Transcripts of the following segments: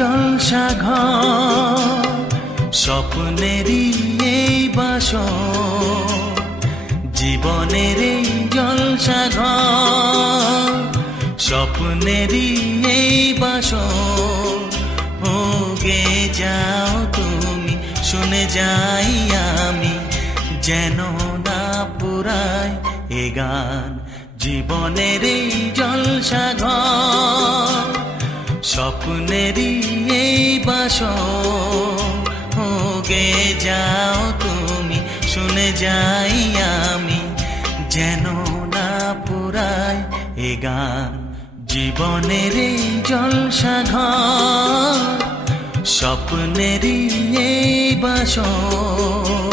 জলসা ঘর, স্বপ্নেরই এই বাসর, জীবনের এই জলসা ঘর, স্বপ্নেরই এই বাসর। ও গে যাও তুমি, শুনে যাই আমি, যেন না পুরায় এ গান। জীবনের এই জলসা ঘর, স্বপ্নেরই এই বাসর। ও গে যাও তুমি, শুনে যাই আমি, যেন না পুরায় এ গান। জীবনের এই জলসা ঘর, স্বপ্নেরই এই বাসর।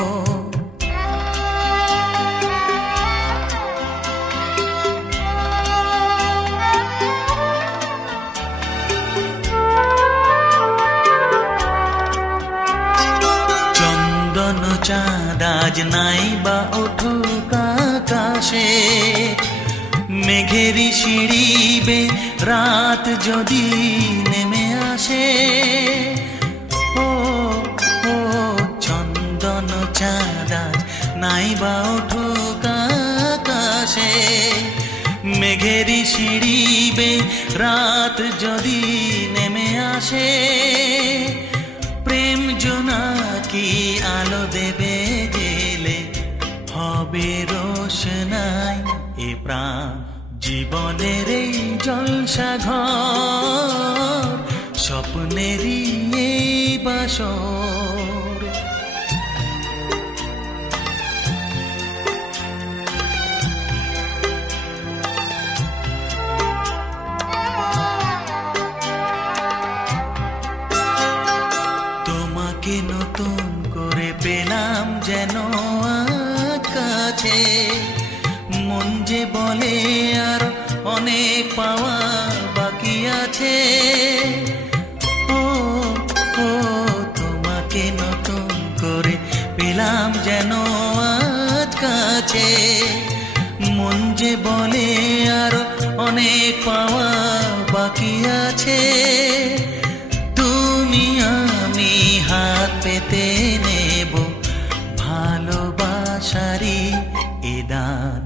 চন্দন চাঁদ আজ নাই বা উঠুক আকাশে, মেঘেরই সিঁড়ি বে রাত যদি নেমে আসে। ও ও চন্দন চাঁদ আজ নাই বা উঠুক আকাশে, মেঘেরই সিঁড়ি বে রাত যদি নেমে আসে। প্রেম জোনাকি আলো দেবে জেলে, হবে রোশনাই এ প্রাণ। জীবনের এই জলসা ঘর, স্বপ্নেরই এই বাসর। তোমাকে নতুন করে পেলাম যেন কাছে, মন যে বলে আর অনেক পাওয়া বাকি আছে। ও ও তোমাকে নতুন করে পেলাম যেন আজ কাছে, মন যে বলে আর অনেক পাওয়া বাকি আছে। তুমি আমি হাত পেতে নেব ভালোবাসারি এ দান।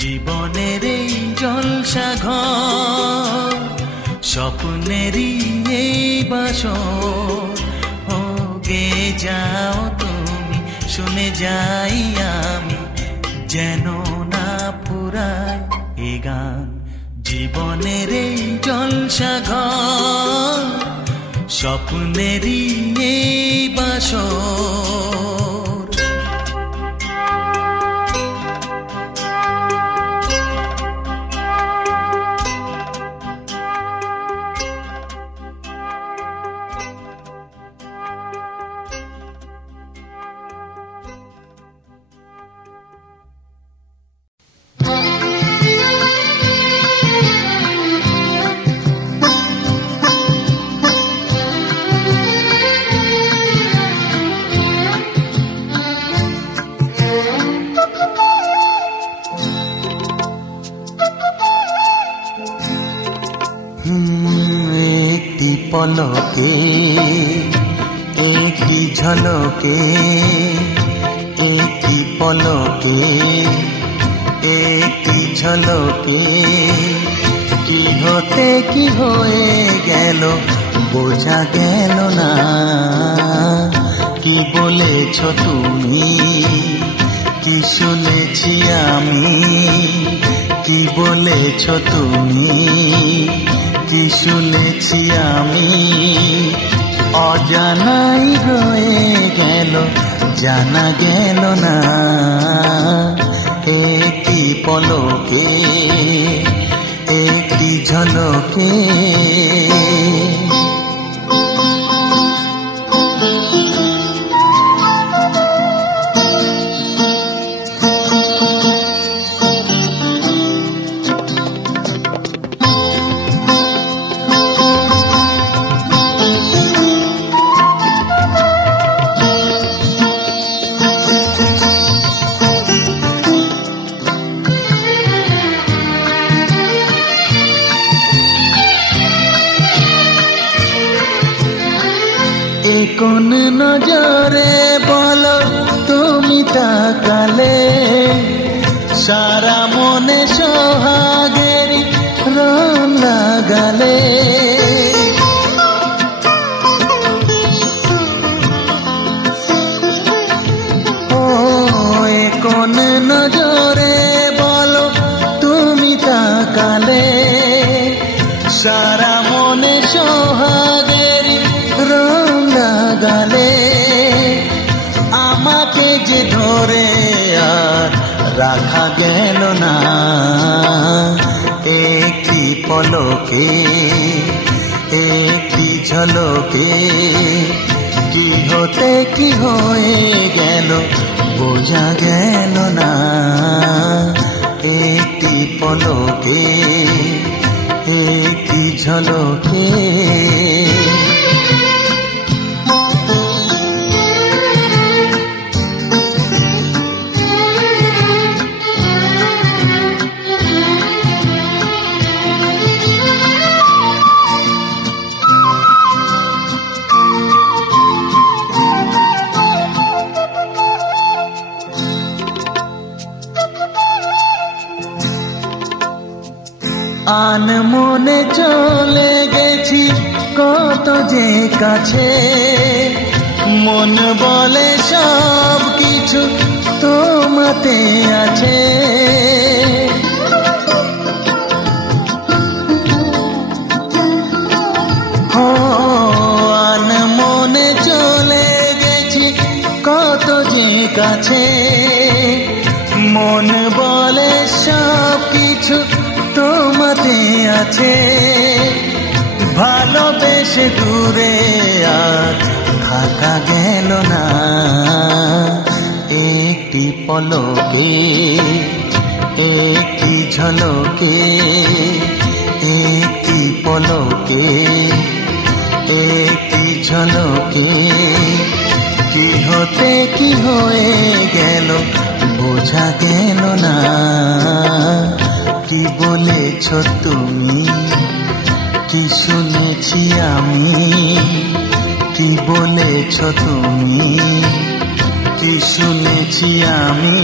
জীবনের এই জলসা ঘর, স্বপ্নেরই এই বাসর। ও গে যাও তুমি, শুনে যাই আমি, যেন না পুরায় এ গান। জীবনের এই জলসা ঘর, স্বপ্নেরই এই বাসর। একটি পলকে, একটি ঝলকে, একটি পলকে, একটি ঝলকে, কি হতে কি হয়ে গেল বোঝা গেল না। কি বলেছ তুমি, কি শুনেছি আমি, কি বলেছ তুমি, কি শুনেছি আমি। অজানাই রয়ে গেল, জানা গেল না। একটি পলকে, একটি ঝলকে। কোন নজরে বলো তুমি তাকালে, সারা মনে সোহাগেরই রং লাগালে। ও কোন নজরে বলো তুমি তাকালে, সারা মনে সোহাগেরই রং লাগালে। আমাকে যে ধরে আর রাখা গেল না, একটি পলকে একটি ঝলকে কি হতে কি হয়ে গেল বোঝা গেল না। একটি পলকে একটি ঝলকে আনমনে চলে গেছি কত যে কাছে, মন বলে সব কিছু তোমাতে আছে। আনমনে চলে গেছি কত যে কাছে, মন বলে সব কিছু তোমাতে আছে। ভালোবেসে দূরে আর থাকা গেল না, একটি পলকে একটি ঝলকে একটি পলকে একটি ঝলকে কি হতে কি হয়ে গেল বোঝা গেল না। কি বলেছ তুমি, কি শুনেছি আমি, কি বলেছ তুমি, কি শুনেছি আমি।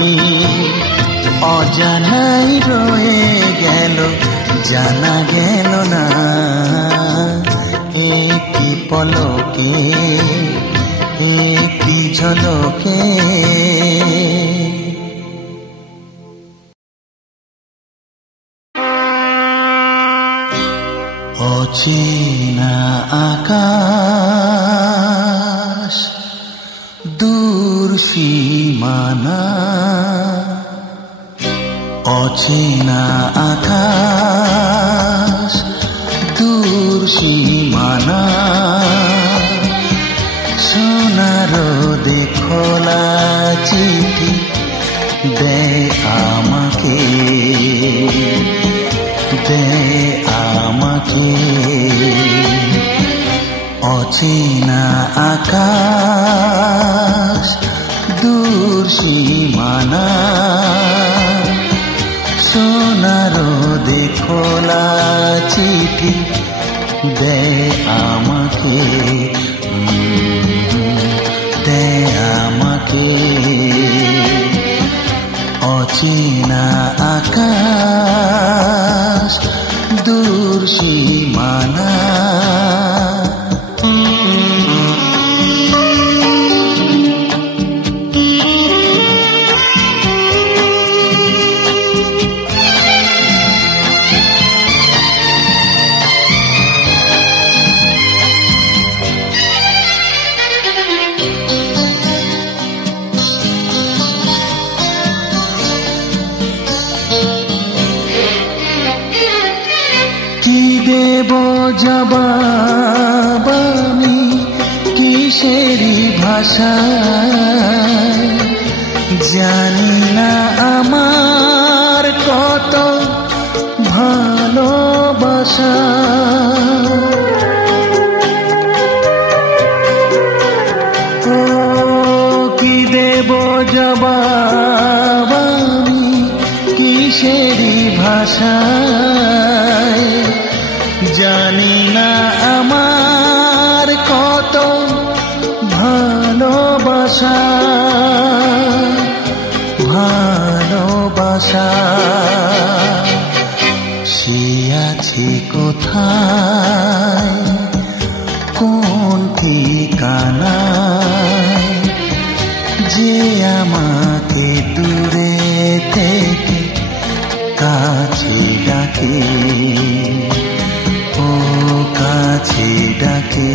অজানাই রয়ে গেল জানা গেল না, একটি পলকে একটি ঝলকে। অচেনা আকাশ দূর সীমানা, অচেনা আকাশ দূর সীমানা। সোনার খোলা চিঠি দে আমাকে, দে আমাকে। অচেনা আকাশ দূর সীমানা, সোনার খোলা চিঠি দে আমাকে, দে আমাকে। অচেনা আকাশ দূর সীমানা। জবাব আমি কিসেরি ভাষা, জানি না আমার কত ভালোবাসা। ও কি দেব জবাব আমি কিসেরি ভাষায়, জানি না আমার কত হায় কোন ঠিকানায় যে আমাকে দূরে থেকে কাছে ডাকে, ও কাছে ডাকে।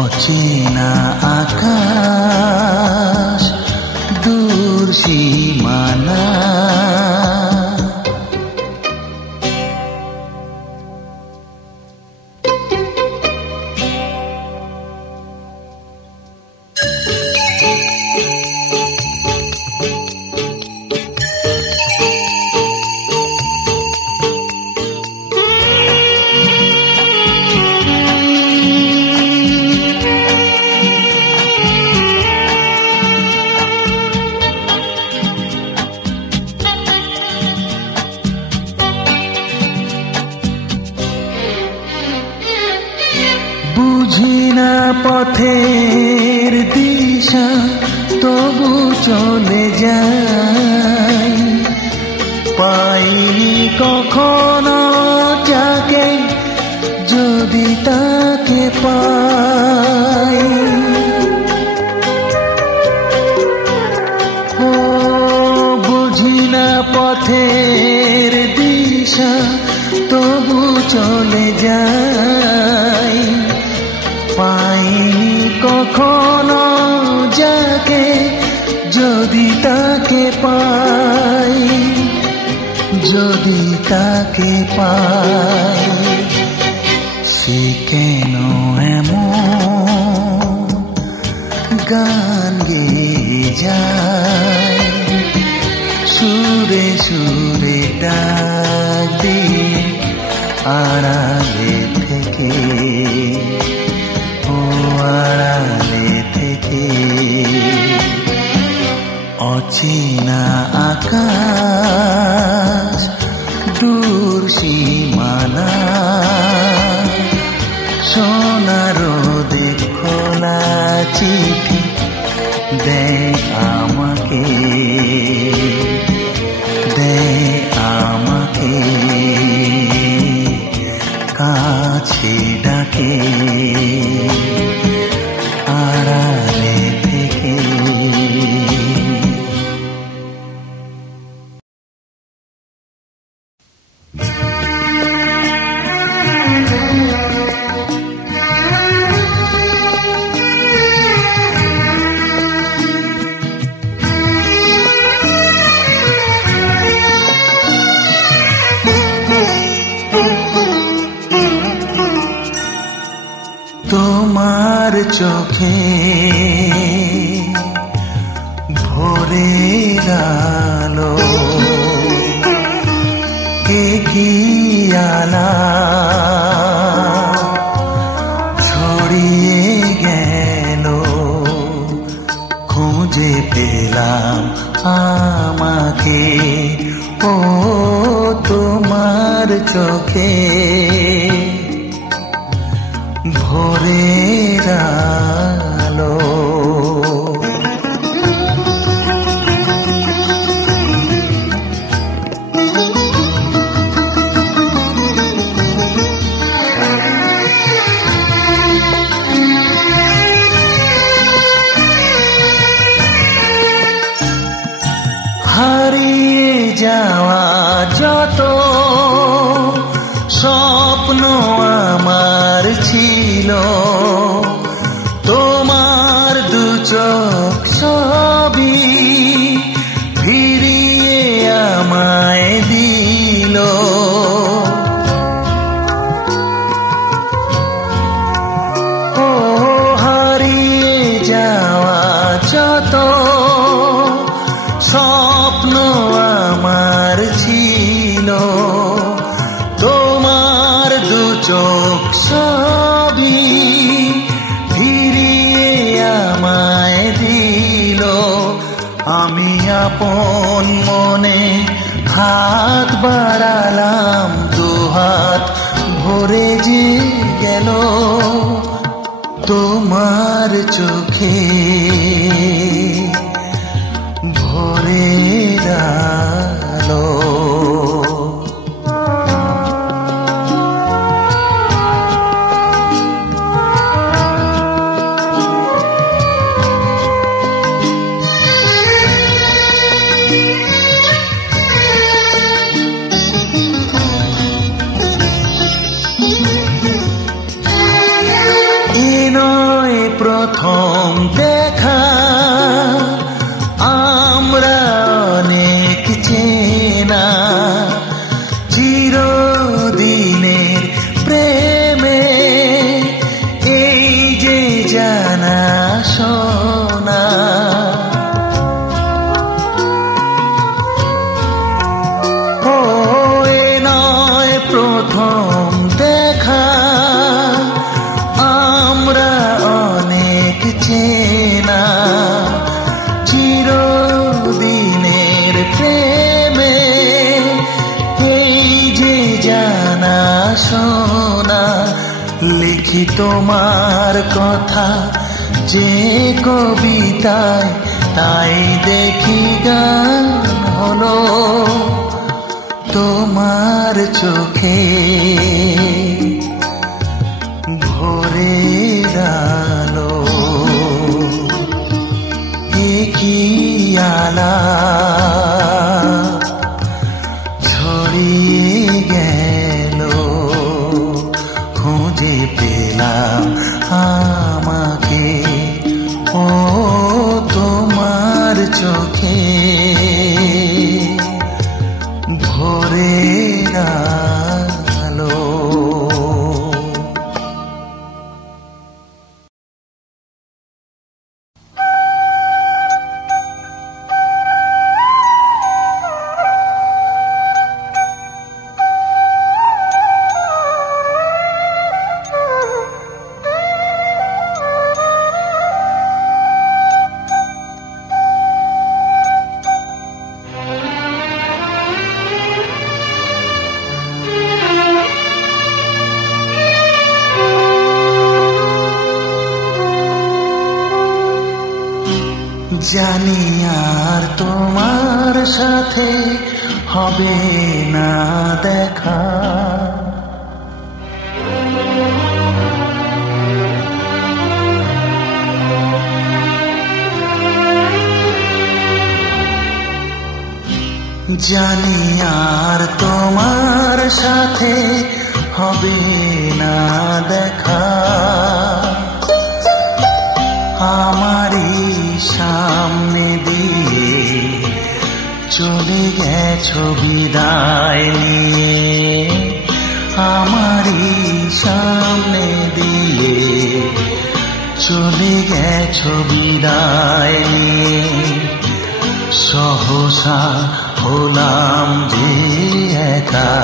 অচেনা আকাশ দূর সীমানা, বুঝি না পথের দিশা তবু চলে যাই, পাইনি কখনো যাকে যদি তাকে পাই। ও বুঝি না পথের দিশা তবু চলে যাই, পাইনি কখনো যাকে যদি তাকে পাই, যদি তাকে পাই। সে কেন এমন গান গেয়ে যায়, সুরে সুরে ডাক দিয়ে আড়ালে থেকে, ও আড়ালে থেকে। অচেনা আকাশ দূর সীমানা, সোনার রোদে খোলা চিঠি দেয় আমাকে, দেয় আমাকে কাছে ডাকে আড়ালে থেকে। তোমার চোখে ভোরের আলো, কি আলা ছড়িয়ে গেল, খুঁজে পেলাম আমাকে। ও তোমার চোখে ভোরের আলো, হারিয়ে যাওয়া যত স্বপ্ন আমার ছিল, তোমার দু চোখ ছবি ফিরিয়ে আমায় দিল। ও হারিয়ে যাওয়া যত স্বপ্ন আমার ছিল, তোমার দু চোখ ছবি ফিরিয়ে আমায় দিল। আমি আপন মনে হাত বাড়ালাম, দু হাত ভরে যে গেল তোমার চোখে ভোরের আলো। প্রথম দেখা আমরা অনেক চেনা চিরদিনের প্রেমে এই যে জানা শোনা ও এ নয় প্রথম দেখা আমরা অনেক চেনা চিরদিনের প্রেমে এই যে জানা শোনা লিখি তোমার কথা যে কবিতায় তাই দেখি গান হলো তোমার চোখে ভোরের আলো কি আলাপ ছড়িয়ে গেল খুঁজে পেলাম আমাকে ও তোমার চোখে ভোরের আলো জানি আর তোমার সাথে হবে না দেখা জানি আর তোমার সাথে হবে না দেখা আমারই সামনে দিয়ে চলে গেছো বিদায় নিয়ে আমারই সামনে দিয়ে চলে গেছো বিদায় নিয়ে সহসা হলাম যে একা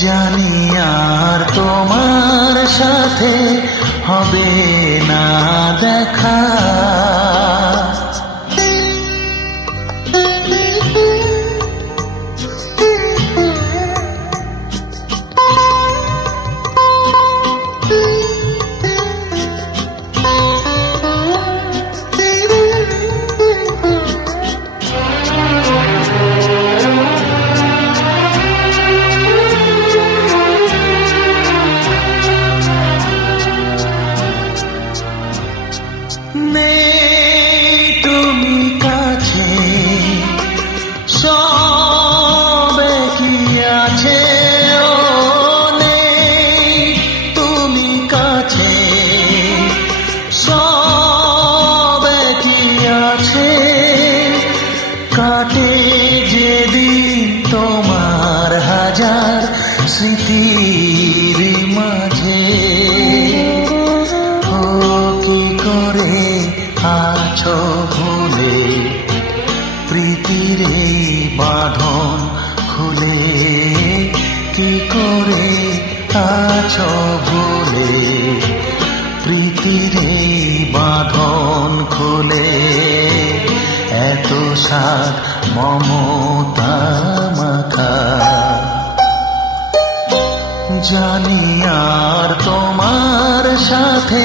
জানি আর তোমার সাথে হবে না দেখা কাটে যেদিন তোমার হাজার স্মৃতির মাঝে ও কি করে আছো ভুলে প্রীতির বাঁধন খুলে কি করে আছো ভুলে প্রীতির বাঁধন খুলে এত সাত মমতা মাখা জানি আর তোমার সাথে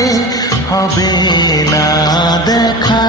হবে না দেখা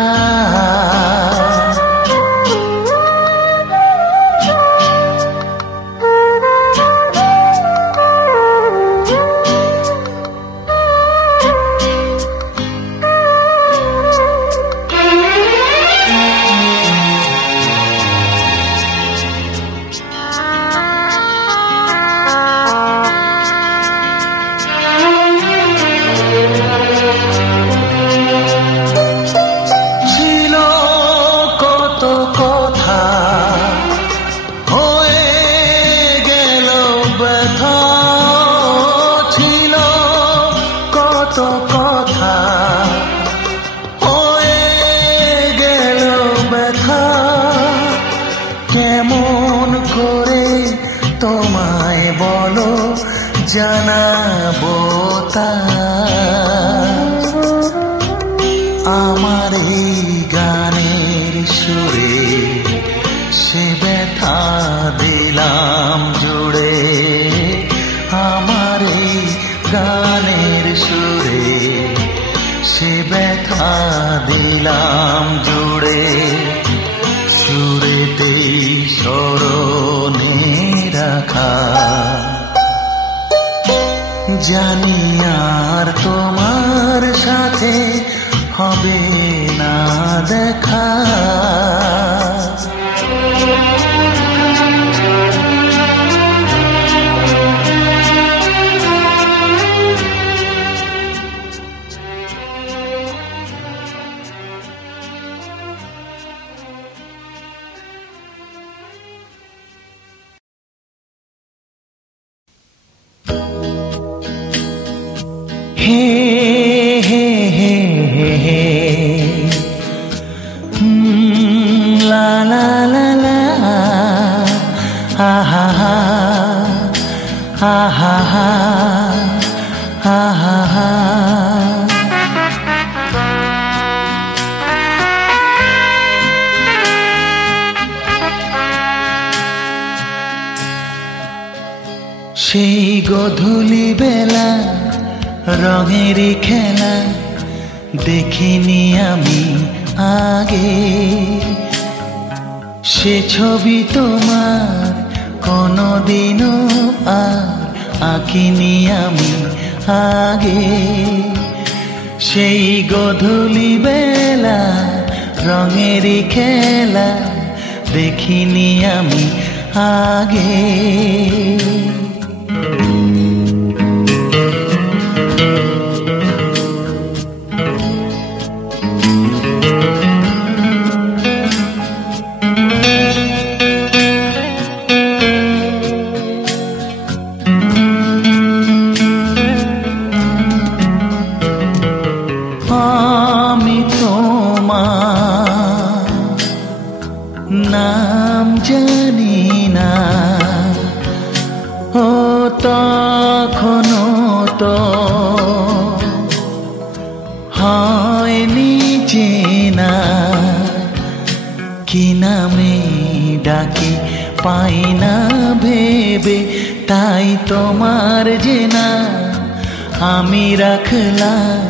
জানাবো আমার এই গানের সুরে সে ব্যথা দিলাম জুড়ে আমার এই গানের সুরে সে ব্যথা দিলাম জুড়ে সুরেতেই স্মরণে রাখা জানি আর তোমার সাথে হবে না দেখা La la la la, ha ha ha, ha ha ha, ha ha ha. সেই গধূলি বেলা রঙেরই খেলা দেখিনি আমি আগে সে ছবি তোমার কোনদিনও আর আঁকিনি আমি আগে সেই গধূলি বেলা রঙেরই খেলা দেখিনি আমি আগে আমি তোমার নাম জানি না ও তখনো তো হয়নি চেনা কি নামে ডাকি পাই না ভেবে তাই তোমার জেনা আমি রাখলাম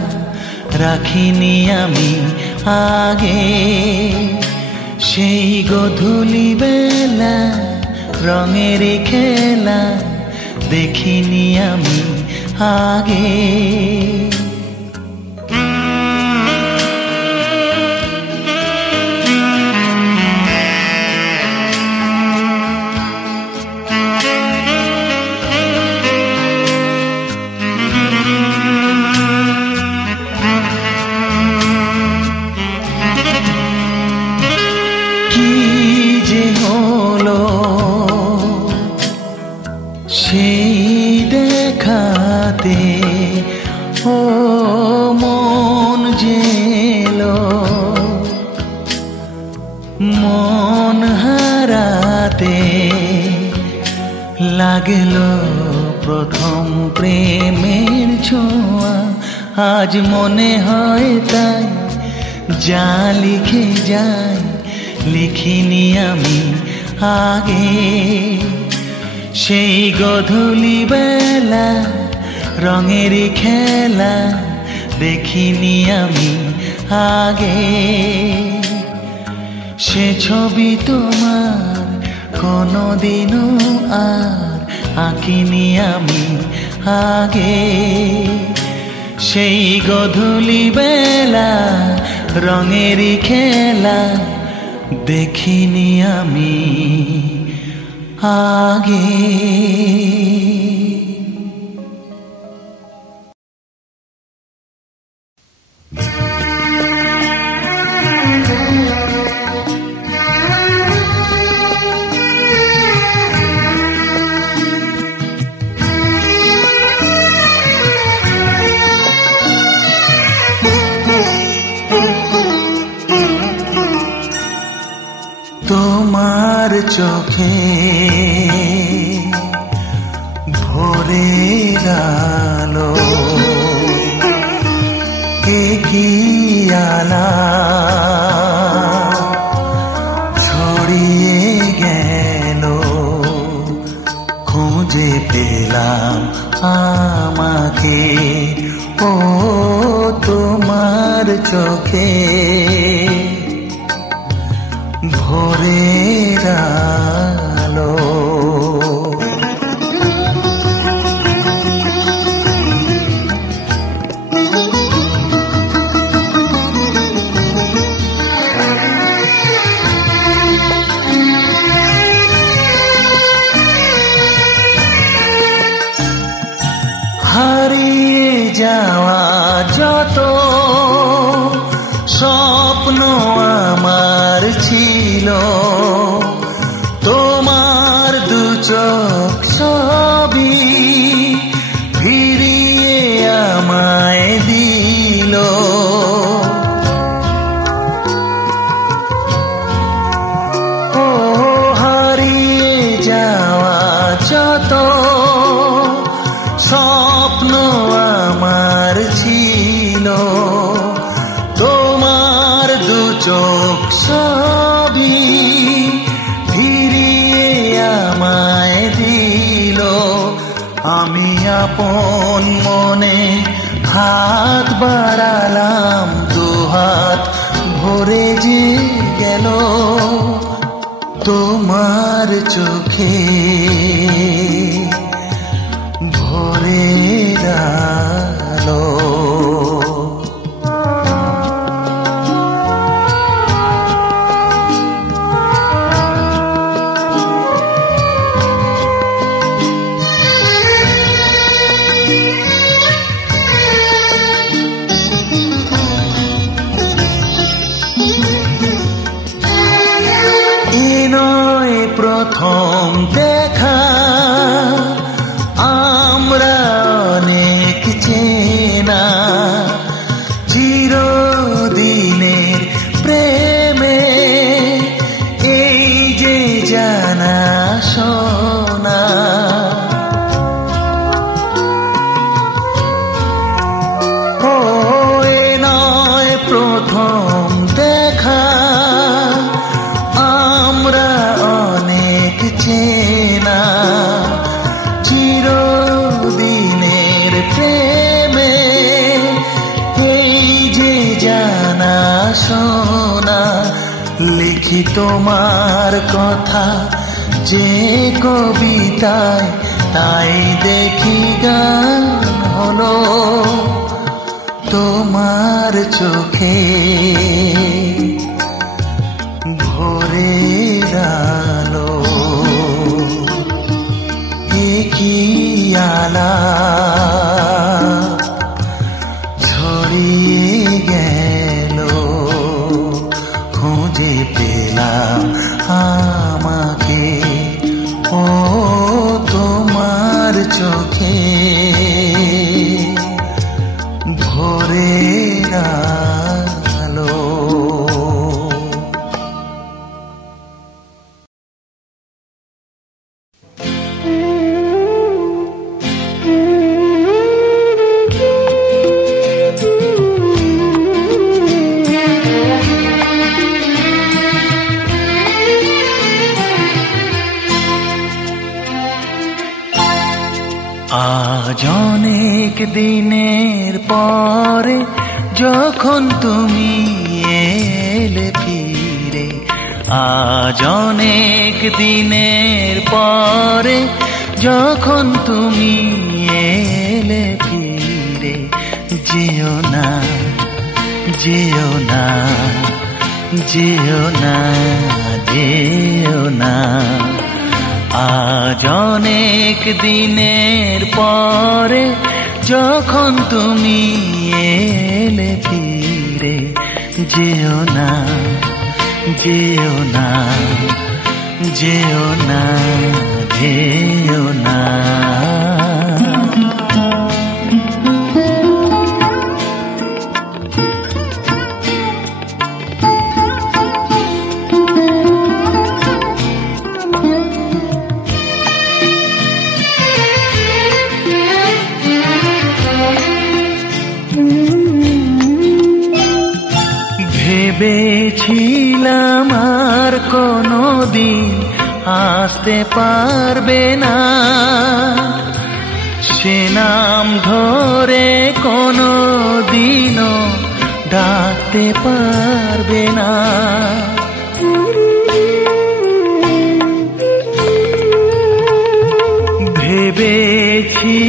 রাখিনি আমি আগে সেই গধূলি বেলা রঙের খেলা দেখিনি আমি আগে সেই দেখাতে ও মন জেলো মন হারাতে লাগলো প্রথম প্রেমের ছোঁয়া আজ মনে হয় তাই যা লিখে যায় লিখিনি আমি আগে সেই গধূলি বেলা রঙের খেলা দেখিনি আমি আগে সে ছবি তোমার কোনদিনও আর আঁকিনি আমি আগে সেই গধূলি বেলা রঙের খেলা দেখিনি আমি আগে তোমার চোখে ভোরের আলো কি আলা ছড়িয়ে গেল খুঁজে পেলাম আমাকে ও তোমার চোখে ভোরের আলো হারিয়ে যাওয়া যত স্বপ্ন আমার ছিল তোমার দু চোখ ছবি ফিরিয়ে আমায় দিল ও হারিয়ে যাওয়া যত স্বপ্ন আমার ছিল তোমার দু চোখ ছবি ফিরিয়ে আমায় দিল আমি আপন মনে হাত বাড়ালাম দুহাত ভরে যে গেল তোমার চোখে ভোরের আলো প্রথম দেখা আমরা অনেক চেনা চিরদিনের প্রেমে এই যে জানা শোনা ও এ নয় প্রথম দেখা আমরা অনেক চেনা চিরদিনের প্রেমে এই যে জানা শোনা লিখি তোমার কথা যে কবিতায় তাই দেখি গান হলো তোমার চোখে ভোরের আলো কি আলা ছড়িয়ে গেল খুঁজে পেলাম আমাকে ও তোমার চোখে ভোরের আলো আজ অনেক দিনের পরে যখন তুমি এলে ফিরে আজ অনেক দিনের পরে যখন তুমি এলে ফিরে যেও না যেও না যেও না যেও না আজ অনেক দিনের পরে যখন তুমি এলে ফিরে যেও না যেও না যেও না যেও না ভেবেছিলাম আর কোনোদিন আসতে পারবে না, সে নাম ধরে কোনোদিনও ডাকতে পারবে না। ভেবেছিলাম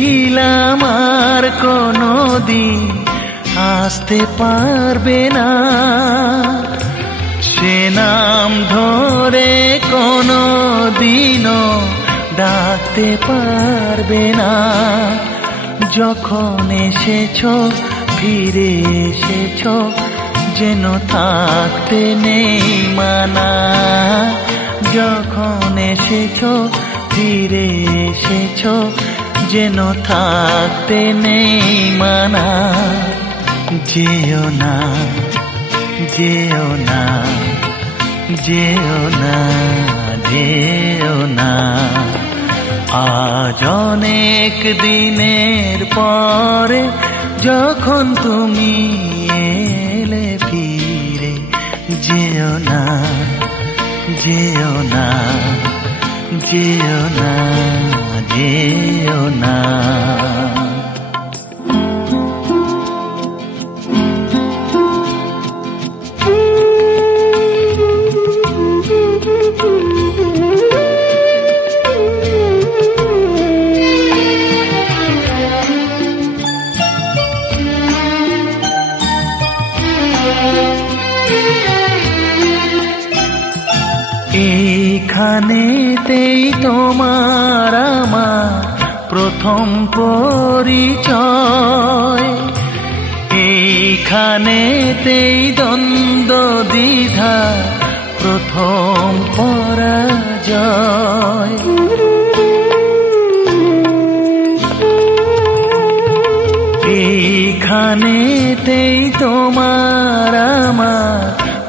আর কোনোদিন আসতে পারবে না, সে নাম ধরে কোনোদিনও ডাকতে পারবে না। যখন এসেছো ফিরে এসেছো যেন থাকতে নেই মানা, যখন এসেছো ফিরে এসেছো যেন থাকতে নেই মানা। যেও না যেও না যেও না যেও না, আজ অনেক দিনের পরে যখন তুমি এলে ফিরে। যেও না যেও না যেও না যেও না। এইখানেতেই তোমার আমার প্রথম পরিচয়, এইখানেতেই দ্বন্দ্ব দ্বিধা প্রথম পরাজয়। এইখানেতেই তোমার আমার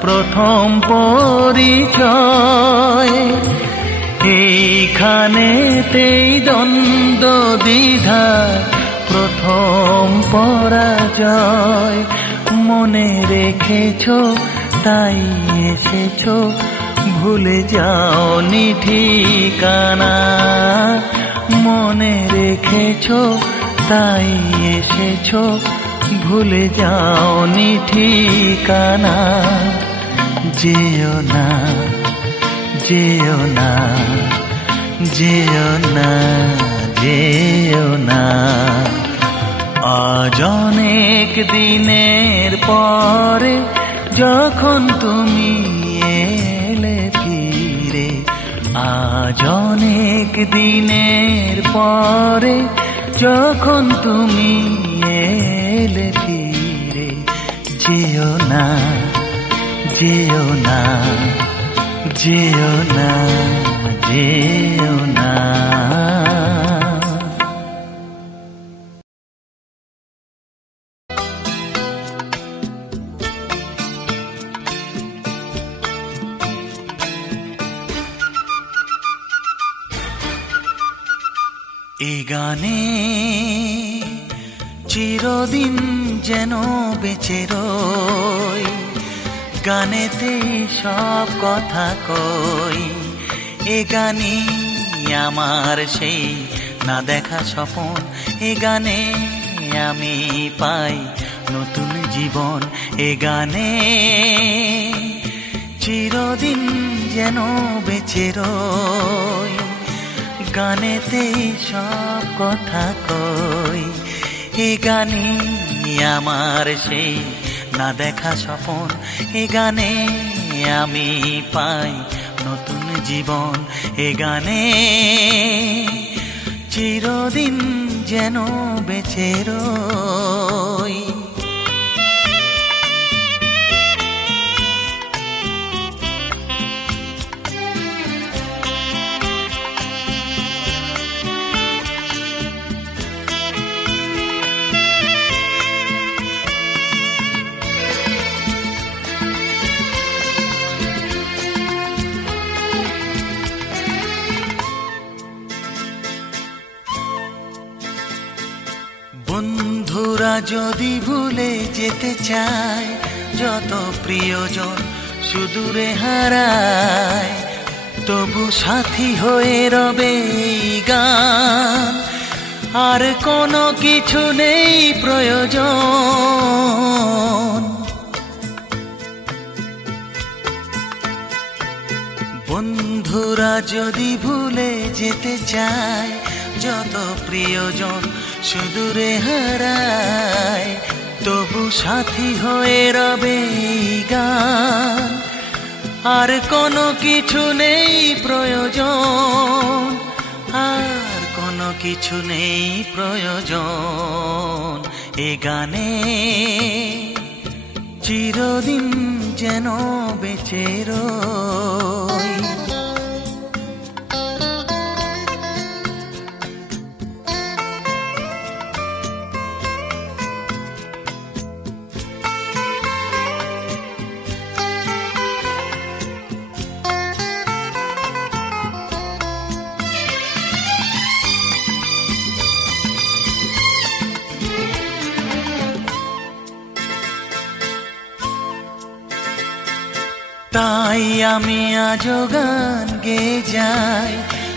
প্রথম পরিচয়, এইখানেতেই দ্বন্দ্ব দ্বিধা প্রথম পরাজয়। মনে রেখেছো তাই এসেছো, ভুলে যাওনি ঠিকানা। মনে রেখেছো তাই এসেছো, ভুলে যাওনি ঠিকানা। যেও না যেও না যেও না যেও না, আজ অনেক দিনের পরে যখন তুমি এলে ফিরে। আজ অনেক দিনের পরে যখন তুমি এলে ফিরে। যেও না যেও না যেও না যেও না। এ গানে চিরদিন যেন বেঁচে রই, গানেতে সব কথা কই। এ গানে আমার সেই না দেখা স্বপন, এ গানে আমি পাই নতুন জীবন। এ গানে চিরদিন যেন বেঁচে রই, গানেতে সব কথা কই। এ গানে আমার সেই না দেখা স্বপন, এ গানে আমি পাই নতুন জীবন। এ গানে চিরদিন যেন বেঁচে রই। বন্ধুরা যদি ভুলে যেতে চায়, যত প্রিয়জন সুদূরে হারায়, তবু সাথী হয়ে রবে এই গান। আর কোনো কিছু নেই প্রয়োজন, বন্ধুরা যদি ভুলে যেতে চায়, যত প্রিয়জন সুদূরে হারায়, তবু সাথী হয়ে রবে এই গান। আর কোনো কিছু নেই প্রয়োজন, আর কোনো কিছু নেই প্রয়োজন, এ গানে চিরদিন যেন বেঁচে রই। তাই আমি আজও গান গেয়ে যাই,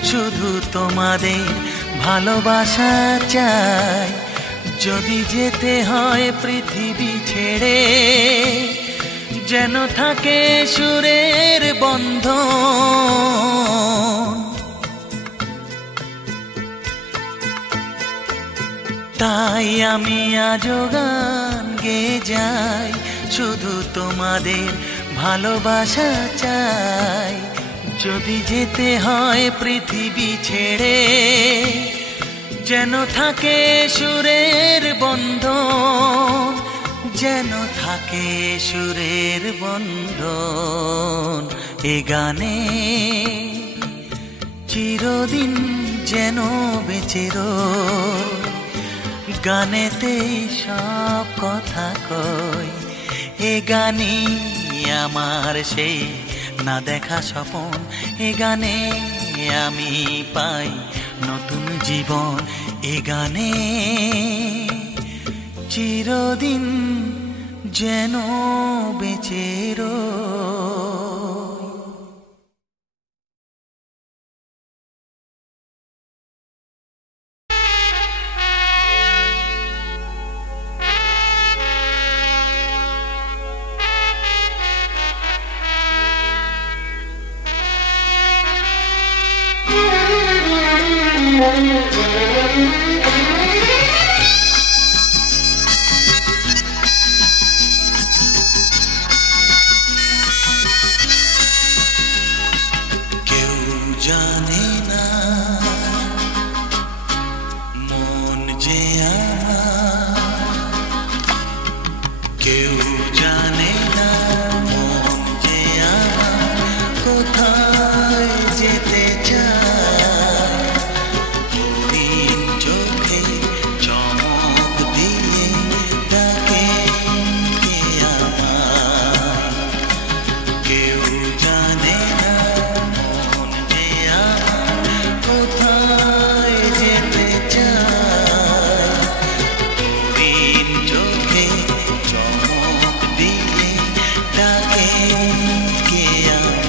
শুধু তোমাদের ভালোবাসা চাই। যদি যেতে হয় পৃথিবী ছেড়ে, যেন থাকে সুরের বন্ধন। তাই আমি আজও গান গেয়ে যাই, শুধু তোমাদের ভালোবাসা চাই। যদি যেতে হয় পৃথিবী ছেড়ে, যেন থাকে সুরের বন্ধন, যেন থাকে সুরের বন্ধন, এ গানে চিরদিন যেন বেঁচে রই। গানেতেই সব কথা কই, এ গানই আমার সেই না দেখা স্বপন। এ গানে আমি পাই নতুন জীবন, এ গানে চিরদিন যেন বেঁচে রই। কেউ জানে না মন যে আমার, কেউ জানে না মন যে আমার কোথায় যেতে চায়। হরিণ চোখে চমক দিয়ে ডাকে কে আমায়, কেউ জানে না মন যে আমার কোথায় যেতে চায়। হরিণ চোখে চমক দিয়ে ডাকে কে আমায়।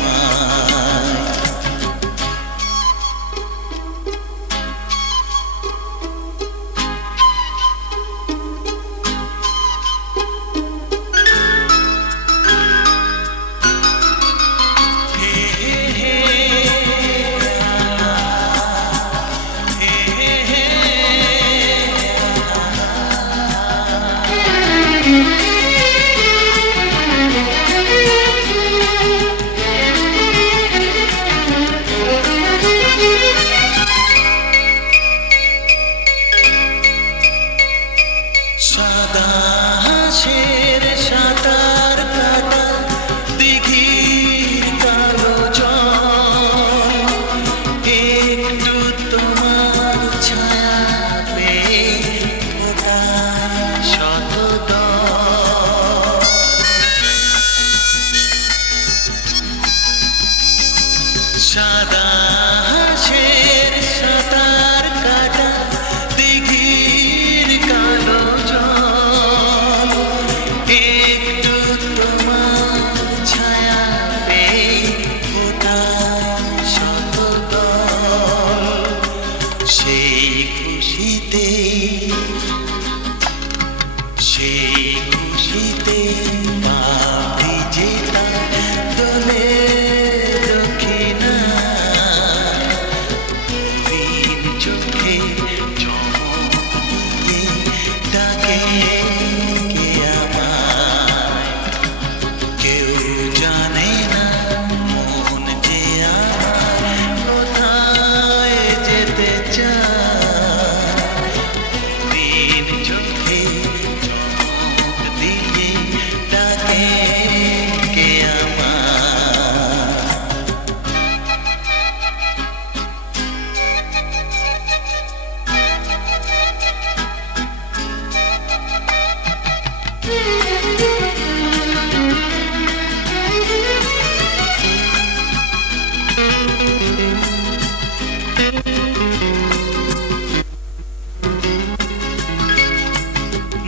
সাদা হাঁসের সাঁতার কাটা দিঘির কালো জল, একটু তোমার ছায়া পেয়ে ফোটায় শতদল। সাদা হাঁসের সাঁতার কাটা দিঘির কালো জল, কে আমায় কেউ জানে না মন যে আমার কোথায় যেতে চায় দিন চোখে চোখ দিয়ে ডাকে কে আমায়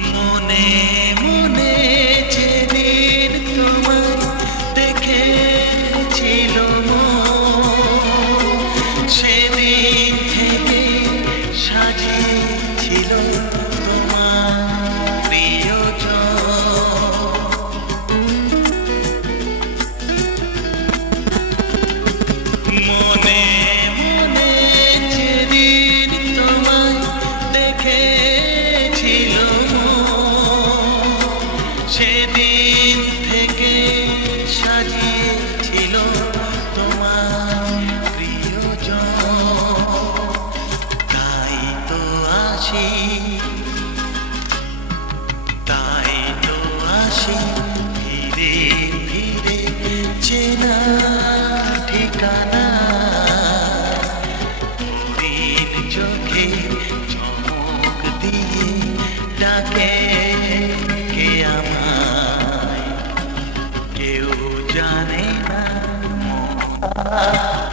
মনে মনে যেদিন তোমায় দেখেছিল সেদিন থেকে সাজিয়েছিল তোমার প্রিয়জন মনে মনে যেদিন তোমায় দেখেছিল সেদিন থেকে সাজিয়েছিল তোমার প্রিয়জন তাই তো আসি তাই তো আসি ফিরে ফিরে চেনা ঠিকানা দিন চোখে চমক দিয়ে ডাকে কে আমায় কেউ জানে না মন